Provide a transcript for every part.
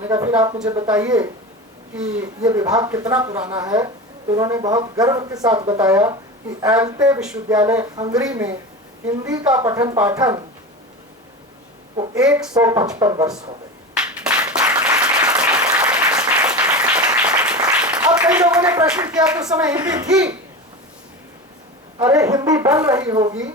मैंने कहा फिर आप मुझे बताइए कि ये विभाग कितना पुराना है। तो उन्होंने बहुत गर्व के साथ बताया कि एल्टे विश्वविद्यालय हंगरी में हिंदी का पठन पाठन को 155 वर्ष हो गए। अब कई लोगों ने प्रश्न किया कि उस समय हिंदी थी। अरे हिंदी बन रही होगी,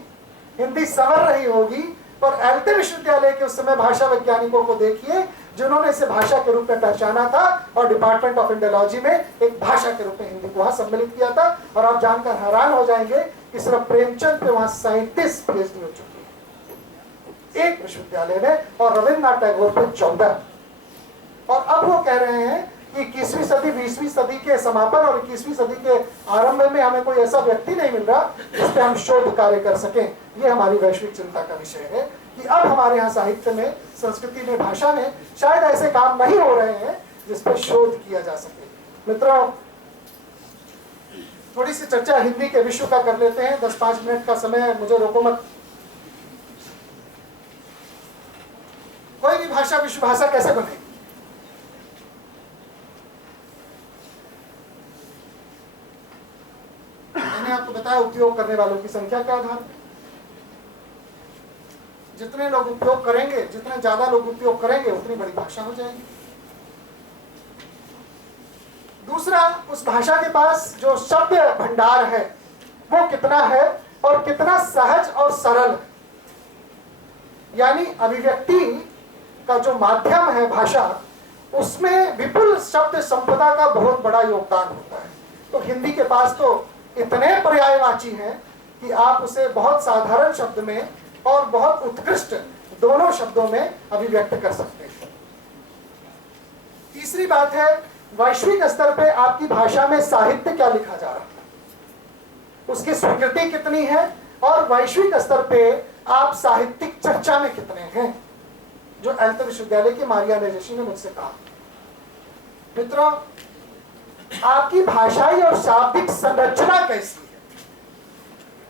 हिंदी संवर रही होगी, पर एल्टे विश्वविद्यालय के उस समय भाषा वैज्ञानिकों को देखिए जिन्होंने इसे भाषा के रूप में पहचाना था और डिपार्टमेंट ऑफ इंडोलॉजी में एक भाषा के रूप में हिंदी को वहां सम्मिलित किया था। और आप जानकर हैरान हो जाएंगे कि सिर्फ प्रेमचंद पे वहां 37 PhD हो चुकी है एक विश्वविद्यालय में, और रविन्द्रनाथ टैगोर पे 14। और अब वो कह रहे हैं कि 21वीं सदी 20वीं सदी के समापन और 21वीं सदी के आरंभ में हमें कोई ऐसा व्यक्ति नहीं मिल रहा जिस पे हम शोध कार्य कर सकें। ये हमारी वैश्विक चिंता का विषय है कि अब हमारे यहाँ साहित्य में, संस्कृति में, भाषा में शायद ऐसे काम नहीं हो रहे हैं जिस पर शोध किया जा सके। मित्रों, थोड़ी सी चर्चा हिंदी के विश्व का कर लेते हैं। 10-5 मिनट का समय है, मुझे रोको मत। कोई भी भाषा विश्व भाषा कैसे बनेगी? मैंने आपको बताया उपयोग करने वालों की संख्या के आधार पर। जितने लोग उपयोग करेंगे, जितने ज्यादा लोग उपयोग करेंगे, उतनी बड़ी भाषा हो जाएगी। दूसरा, उस भाषा के पास जो शब्द भंडार है वो कितना है और कितना सहज और सरल है। यानी अभिव्यक्ति का जो माध्यम है भाषा, उसमें विपुल शब्द संपदा का बहुत बड़ा योगदान होता है। तो हिंदी के पास तो इतने पर्यायवाची हैं कि आप उसे बहुत साधारण शब्द में और बहुत उत्कृष्ट दोनों शब्दों में अभिव्यक्त कर सकते हैं। तीसरी बात है, वैश्विक स्तर पे आपकी भाषा में साहित्य क्या लिखा जा रहा है, उसकी स्वीकृति कितनी है, और वैश्विक स्तर पे आप साहित्यिक चर्चा में कितने हैं, जो एल्टे विश्वविद्यालय की मारिया नेजेशी ने मुझसे कहा। मित्रों, आपकी भाषाई और शाब्दिक संरचना कैसी है?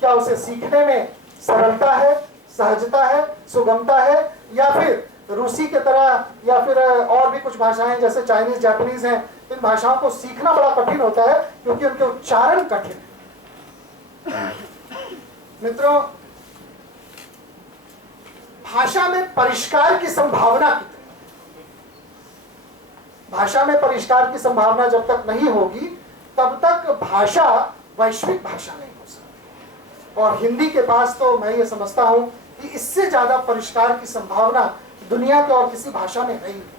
क्या उसे सीखने में सरलता है, सहजता है, सुगमता है, या फिर रूसी के तरह, या फिर और भी कुछ भाषाएं जैसे चाइनीज, जापानीज हैं, इन भाषाओं को सीखना बड़ा कठिन होता है क्योंकि उनके उच्चारण कठिन है। मित्रों, भाषा में परिष्कार की संभावना कितनी? भाषा में परिष्कार की संभावना जब तक नहीं होगी तब तक भाषा वैश्विक भाषा नहीं हो सकती। और हिंदी के पास तो मैं ये समझता हूं कि इससे ज्यादा परिष्कार की संभावना दुनिया के और किसी भाषा में नहीं है।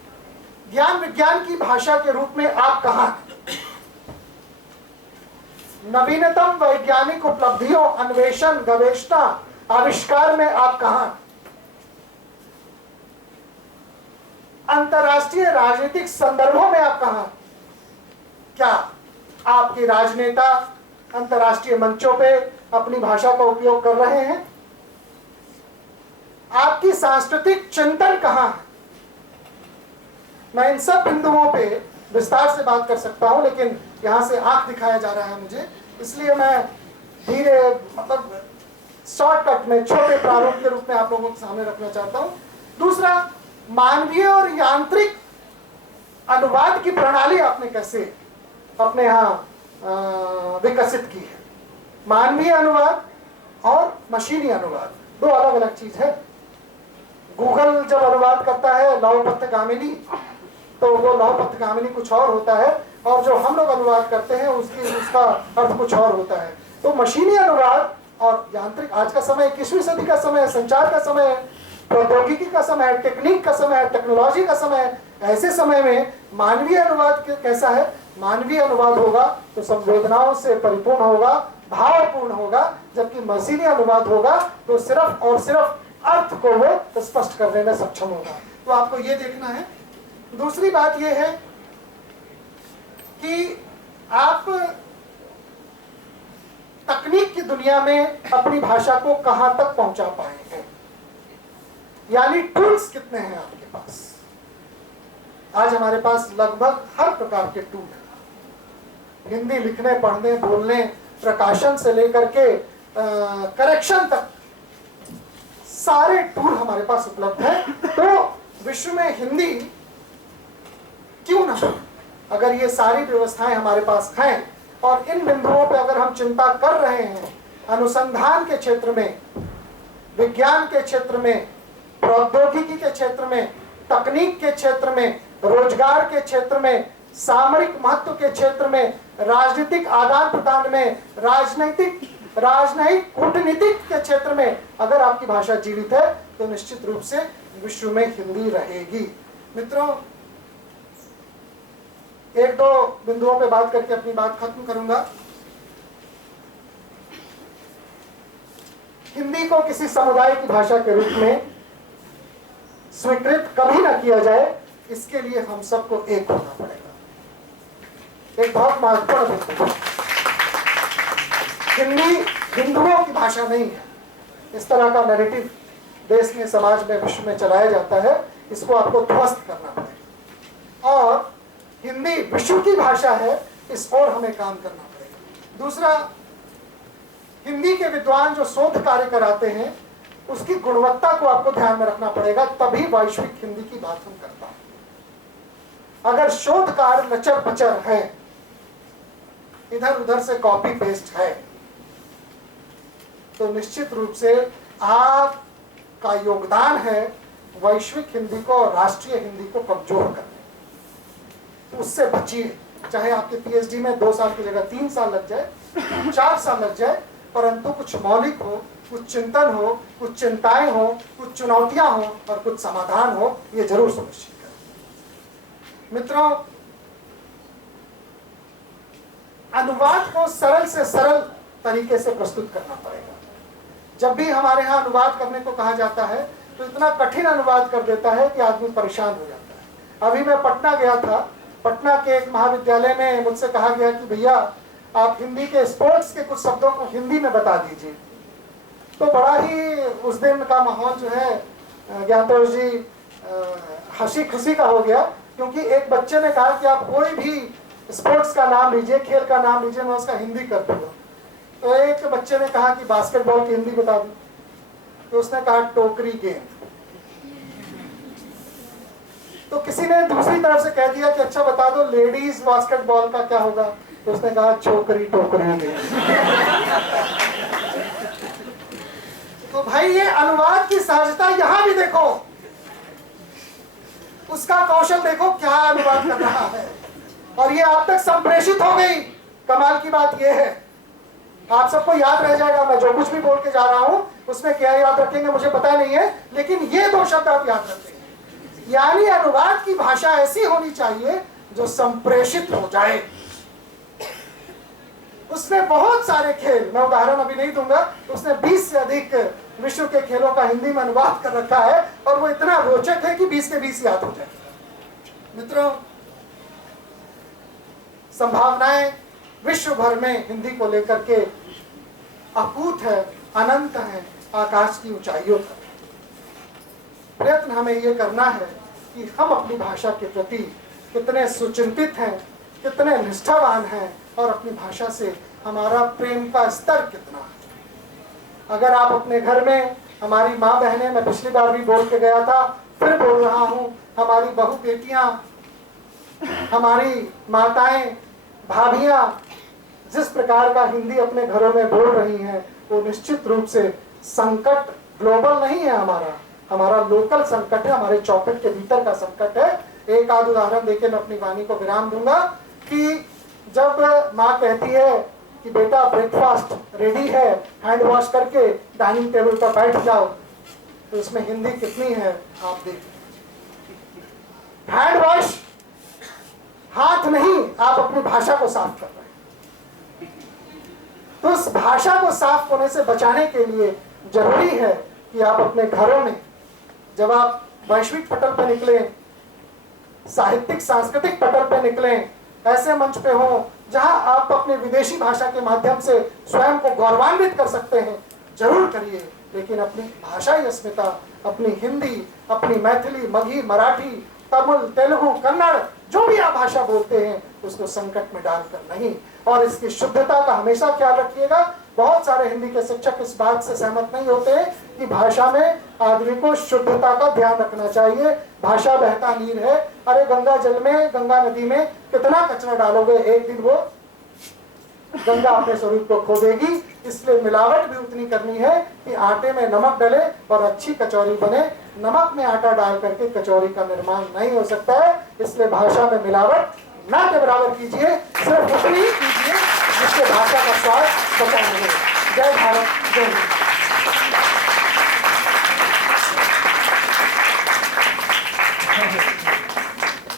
ज्ञान विज्ञान की भाषा के रूप में आप कहां हैं? नवीनतम वैज्ञानिक उपलब्धियों, अन्वेषण, गवेषणा, आविष्कार में आप कहां हैं? अंतरराष्ट्रीय राजनीतिक संदर्भों में आप कहां? क्या आपके राजनेता अंतरराष्ट्रीय मंचों पे अपनी भाषा का उपयोग कर रहे हैं? आपकी सांस्कृतिक चिंतन कहां है? मैं इन सब बिंदुओं पे विस्तार से बात कर सकता हूं, लेकिन यहां से आंख दिखाया जा रहा है मुझे, इसलिए मैं धीरे, मतलब शॉर्टकट में, छोटे प्रारूप के रूप में आप लोगों के सामने रखना चाहता हूं। दूसरा, मानवीय और यांत्रिक अनुवाद की प्रणाली आपने कैसे अपने यहाँ विकसित की है? मानवीय अनुवाद और मशीनी अनुवाद दो अलग अलग चीज है। गूगल जब अनुवाद करता है लौहपथगामिनी, तो वो लौहपथगामिनी कुछ और होता है, और जो हम लोग अनुवाद करते हैं उसका अर्थ कुछ और होता है। तो मशीनी अनुवाद और यांत्रिक, आज का समय 21वीं सदी का समय है, संचार का समय है, प्रौद्योगिकी का समय है, टेक्निक का समय है, टेक्नोलॉजी का समय है। ऐसे समय में मानवीय अनुवाद कैसा है? मानवीय अनुवाद होगा तो संवेदनाओं से परिपूर्ण होगा, भावपूर्ण होगा, जबकि मशीनी अनुवाद होगा तो सिर्फ और सिर्फ अर्थ को वो स्पष्ट करने में सक्षम होगा। तो आपको ये देखना है। दूसरी बात ये है कि आप तकनीक की दुनिया में अपनी भाषा को कहां तक पहुंचा पाए हैं, यानी टूल्स कितने हैं आपके पास। आज हमारे पास लगभग हर प्रकार के टूल हैं, हिंदी लिखने, पढ़ने, बोलने, प्रकाशन से लेकर के करेक्शन तक सारे टूल हमारे पास उपलब्ध हैं। तो विश्व में हिंदी अगर ये सारी व्यवस्थाएं हमारे पास हैं और इन बिंदुओं पर अगर हम चिंता कर रहे हैं, अनुसंधान के क्षेत्र में, विज्ञान के क्षेत्र में, प्रौद्योगिकी के क्षेत्र में, तकनीक के क्षेत्र में, रोजगार के क्षेत्र में, सामरिक महत्व के क्षेत्र में, राजनीतिक आदान प्रदान में, राजनयिक कूटनीतिक के क्षेत्र में अगर आपकी भाषा जीवित है तो निश्चित रूप से विश्व में हिंदी रहेगी। मित्रों, एक दो बिंदुओं पे बात करके अपनी बात खत्म करूंगा। हिंदी को किसी समुदाय की भाषा के रूप में स्वीकृत कभी ना किया जाए, इसके लिए हम सबको एक होना पड़ेगा। एक बहुत महत्वपूर्ण बिंदु, हिंदी हिंदुओं की भाषा नहीं है। इस तरह का नैरेटिव देश में, समाज में, विश्व में चलाया जाता है, इसको आपको ध्वस्त करना पड़ेगा। और हिंदी विश्व की भाषा है, इस ओर हमें काम करना पड़ेगा। दूसरा, हिंदी के विद्वान जो शोध कार्य कराते हैं उसकी गुणवत्ता को आपको ध्यान में रखना पड़ेगा, तभी वैश्विक हिंदी की बात हम कर पाएंगे। अगर शोध कार्य लचर पचर है, इधर उधर से कॉपी पेस्ट है, तो निश्चित रूप से आपका योगदान है वैश्विक हिंदी को, राष्ट्रीय हिंदी को कमजोर करने। तो उससे बचिए। चाहे आपके पीएचडी में 2 साल की जगह 3 साल लग जाए, 4 साल लग जाए, परंतु कुछ मौलिक हो, कुछ चिंतन हो, कुछ चिंताएं हो, कुछ चुनौतियां हो और कुछ समाधान हो, ये जरूर सुनिश्चित करें। मित्रों, अनुवाद को सरल से सरल तरीके से प्रस्तुत करना पड़ेगा। जब भी हमारे यहाँ अनुवाद करने को कहा जाता है तो इतना कठिन अनुवाद कर देता है कि आदमी परेशान हो जाता है। अभी मैं पटना गया था, पटना के एक महाविद्यालय में मुझसे कहा गया कि भैया आप हिंदी के स्पोर्ट्स के कुछ शब्दों को हिंदी में बता दीजिए। तो बड़ा ही उस दिन का माहौल जो है ज्ञातोष जी हंसी खुशी का हो गया, क्योंकि एक बच्चे ने कहा कि आप कोई भी स्पोर्ट्स का नाम लीजिए, खेल का नाम लीजिए, मैं उसका हिंदी कर दूंगा। तो एक बच्चे ने कहा कि बास्केटबॉल की हिंदी बता दूं, तो उसने कहा टोकरी गेंद। तो किसी ने दूसरी तरफ से कह दिया कि अच्छा बता दो लेडीज बास्केटबॉल का क्या होगा, तो उसने कहा छोकरी टोकरी गेंद। तो भाई ये अनुवाद की सहजता यहां भी देखो, उसका कौशल देखो, क्या अनुवाद कर रहा है, और ये आप तक संप्रेषित हो गई। कमाल की बात ये है, आप सबको याद रह जाएगा। मैं जो कुछ भी बोल के जा रहा हूं उसमें क्या याद रखेंगे मुझे पता नहीं है, लेकिन ये 2 शब्द आप याद रखेंगे। यानी अनुवाद की भाषा ऐसी होनी चाहिए जो संप्रेषित हो जाए। उसने बहुत सारे खेल, मैं उदाहरण अभी नहीं दूंगा, उसने 20 से अधिक विश्व के खेलों का हिंदी में अनुवाद कर रखा है, और वो इतना रोचक है कि 20 के 20 याद हो जाए। मित्रों, संभावनाएं विश्व भर में हिंदी को लेकर के अकूत है, अनंत है, आकाश की ऊंचाइयों तक। प्रयत्न हमें यह करना है कि हम अपनी भाषा के प्रति कितने सुचिंतित हैं, कितने निष्ठावान हैं, और अपनी भाषा से हमारा प्रेम का स्तर कितना है। अगर आप अपने घर में, हमारी माँ बहनें, मैं पिछली बार भी बोल के गया था, फिर बोल रहा हूँ, हमारी बहू बेटियां, हमारी माताएं, भाभियां जिस प्रकार का हिंदी अपने घरों में बोल रही हैं, वो निश्चित रूप से संकट ग्लोबल नहीं है, हमारा लोकल संकट है, हमारे चौखट के भीतर का संकट है। एक आध उदाहरण देके मैं अपनी वाणी को विराम दूंगा कि जब माँ कहती है कि बेटा ब्रेकफास्ट रेडी है, हैंड वॉश करके डाइनिंग टेबल पर बैठ जाओ, तो इसमें हिंदी कितनी है आप देखिए। हैंड वॉश, हाथ नहीं, आप अपनी भाषा को साफ कर रहे हैं। तो उस भाषा को साफ होने से बचाने के लिए जरूरी है कि आप अपने घरों में, जब आप वैश्विक पटल पर निकले, साहित्यिक सांस्कृतिक पटल पर निकले, ऐसे मंच पे हो जहां आप अपने विदेशी भाषा के माध्यम से स्वयं को गौरवान्वित कर सकते हैं, जरूर करिए। लेकिन अपनी भाषाई अस्मिता, अपनी हिंदी, अपनी मैथिली, मगही, मराठी, तमिल, तेलुगु, कन्नड़, जो भी आप भाषा बोलते हैं उसको संकट में डालकर नहीं। और इसकी शुद्धता का हमेशा ख्याल रखिएगा। बहुत सारे हिंदी के शिक्षक इस बात से सहमत नहीं होते हैं कि भाषा में आदमी को शुद्धता का ध्यान रखना चाहिए। भाषा बहता नीर है। अरे गंगा जल में, गंगा नदी में कितना कचरा डालोगे, एक दिन वो गंगा अपने स्वरूप को खो देगी। इसलिए मिलावट भी उतनी करनी है कि आटे में नमक डले और अच्छी कचौरी बने। नमक में आटा डाल करके कचौरी का निर्माण नहीं हो सकता है। इसलिए भाषा में मिलावट ना के बराबर कीजिए, सिर्फ उतनी ही कीजिए जिससे भाषा का स्वाद बचा रहे। जय भारत, जय हिंद।